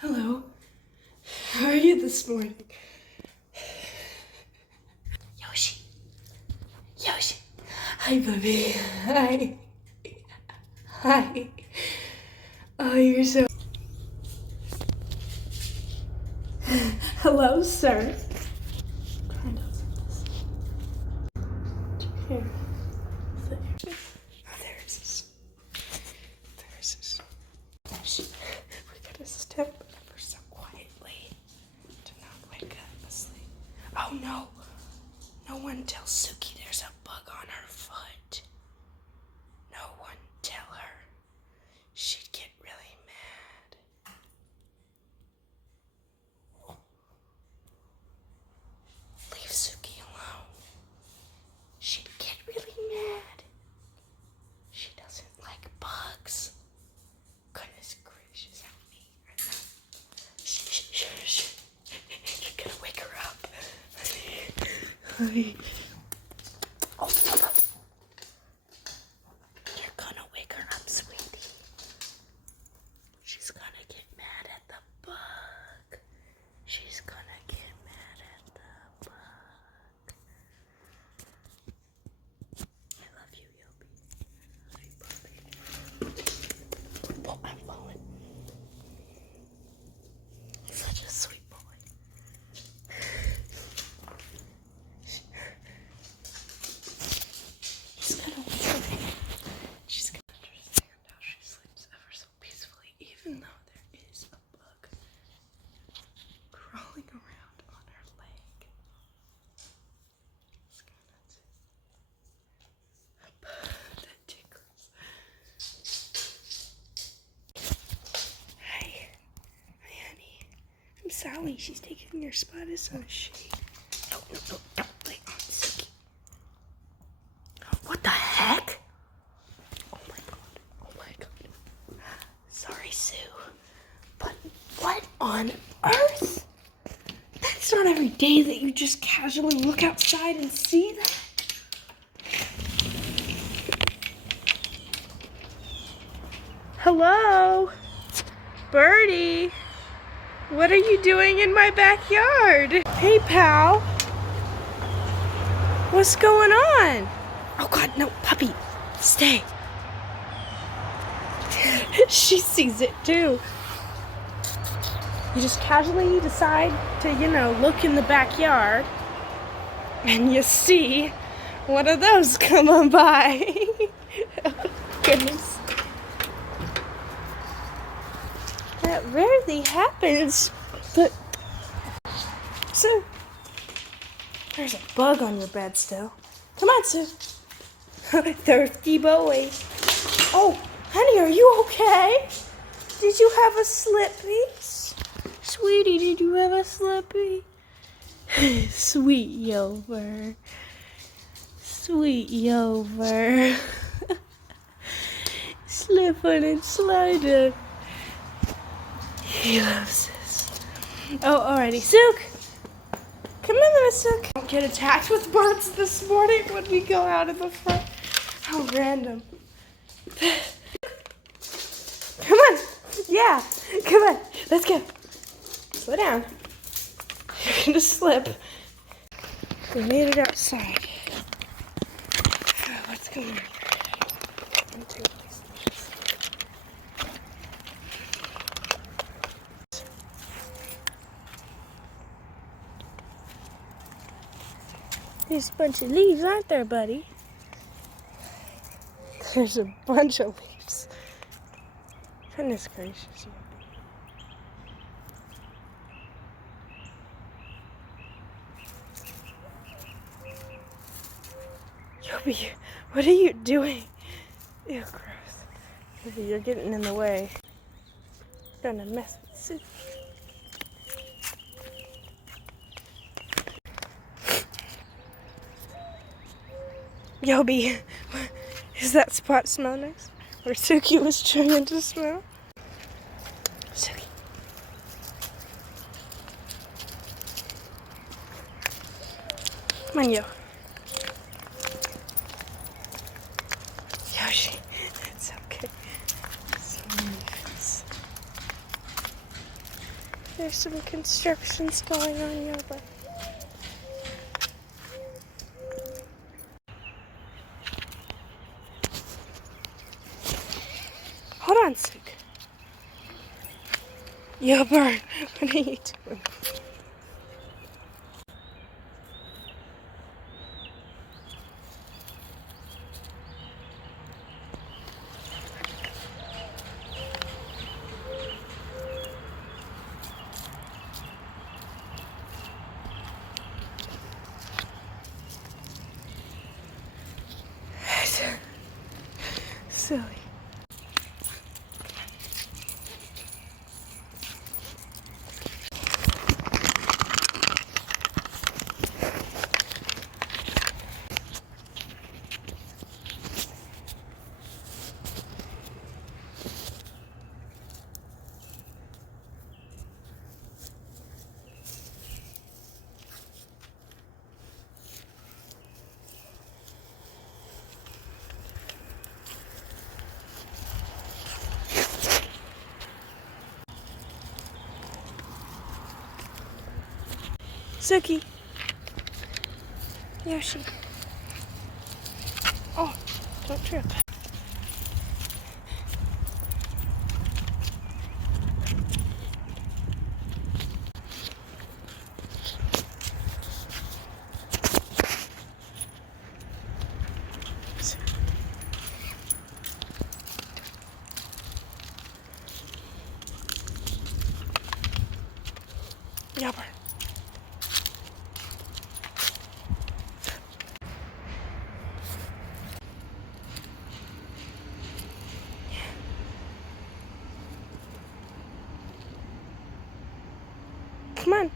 Hello. How are you this morning? Yoshi. Yoshi. Hi, Bubby. Hi. Hi. Oh, you're so... Hello, sir. Kind of. Here. There. Oh, there's this. There's this. We gotta step ever so quietly to not wake up asleep. Oh, no. No one tell Suki there's a bug on her foot. No one tell her. She'd get really mad. Leave Suki alone. She'd get really mad. She doesn't like bugs. Goodness gracious, help me. Shh. You're gonna wake her up. Honey. Oh, you're gonna wake her up, sweetie. She's gonna get mad at the bug. She's gonna get mad at the bug. I love you, Yobi. I love you, puppy. Oh, I'm falling. Such a sweet boy. She's gonna understand how she sleeps ever so peacefully, even though there is a bug crawling around on her leg. It's kind of nuts. A bug that tickles. Hi, honey. I'm Sally. She's taking your spot as a she. No, don't lay on Suki. What the heck? Oh my god. Sorry, Sue. But what on earth? That's not every day that you just casually look outside and see that. Hello? Birdie? What are you doing in my backyard? Hey, pal. What's going on? Oh god, no, puppy, stay. She sees it too. You just casually decide to, look in the backyard and you see one of those come on by. Oh, goodness. That rarely happens, but so there's a bug on your bed still. Come on, Sue. Thirsty boy. Oh, honey, are you okay? Did you have a slippy? Sweetie, did you have a slippy? Sweet Yover. Sweet Yover. Slipping and sliding. He loves this. Oh, alrighty. Sook! Come in there, Sook. Don't get attacked with birds this morning when we go out in the front. How random. Come on. Yeah. Come on. Let's go. Slow down. You're gonna slip. We made it outside. What's going on? There's a bunch of leaves, aren't there, buddy? There's a bunch of leaves. Goodness gracious. Yobi, what are you doing? Ew, gross. Yobi, you're getting in the way. You're gonna mess with Sue. Yobi, does that spot smell nice? Where Suki was trying to smell? Suki. Come on, Yo. Yoshi, it's okay. So nice. There's some constructions going on here, but hold on, Sook. Yo, Bird, what are you doing? Silly. Suki. Yoshi. Oh, don't trip. Yabber. Come on.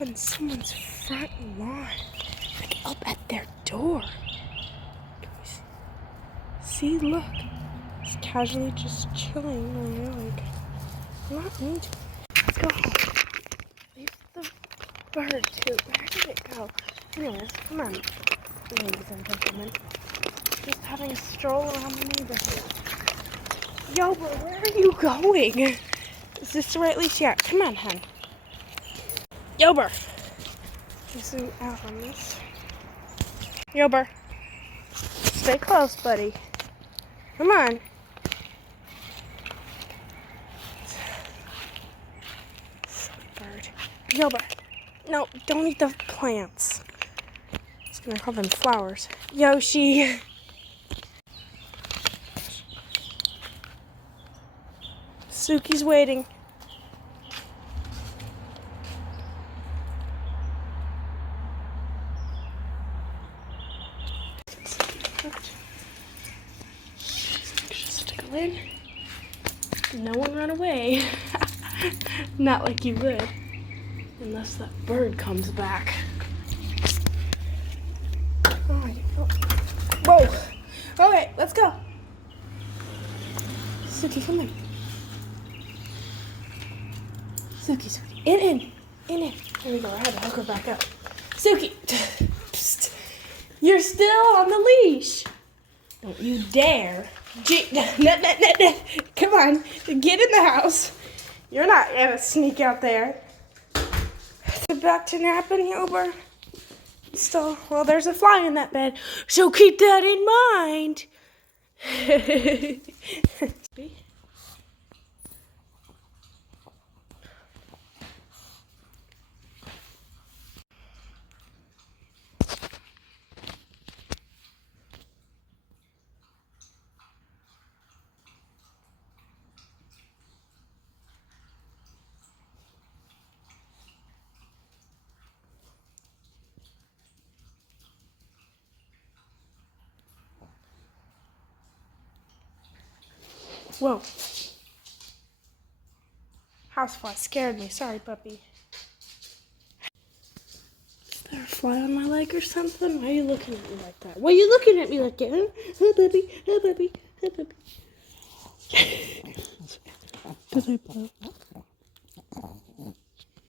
In someone's front lawn, like up at their door. Can we see? See, look. It's casually just chilling. And you're like, I'm not mean to. Let's go home. Leave the bird too. Where did it go? Anyways, come on, ladies and gentlemen. Just having a stroll around the neighborhood. Yo, but where are you going? Is this the right leash? Yeah, come on, hun. Yober. Zoom out on this. Yober. Stay close, buddy. Come on. Silly bird. Yober. No, don't eat the plants. It's gonna call them flowers. Yoshi. Suki's waiting. In. No one run away. Not like you would. Unless that bird comes back. Oh, whoa. Okay, let's go. Suki, come in. Suki. In. There we go. I had to hook her back up. Suki. Psst. You're still on the leash. Don't you dare Come on, get in the house. You're not gonna sneak out there. So back to napping, Hilbert. Still, well, there's a fly in that bed, so keep that in mind. Whoa. Housefly scared me. Sorry, puppy. Is there a fly on my leg or something? Why are you looking at me like that? Why are you looking at me like that? Huh, puppy? Huh, puppy? Huh, puppy? Did I blow?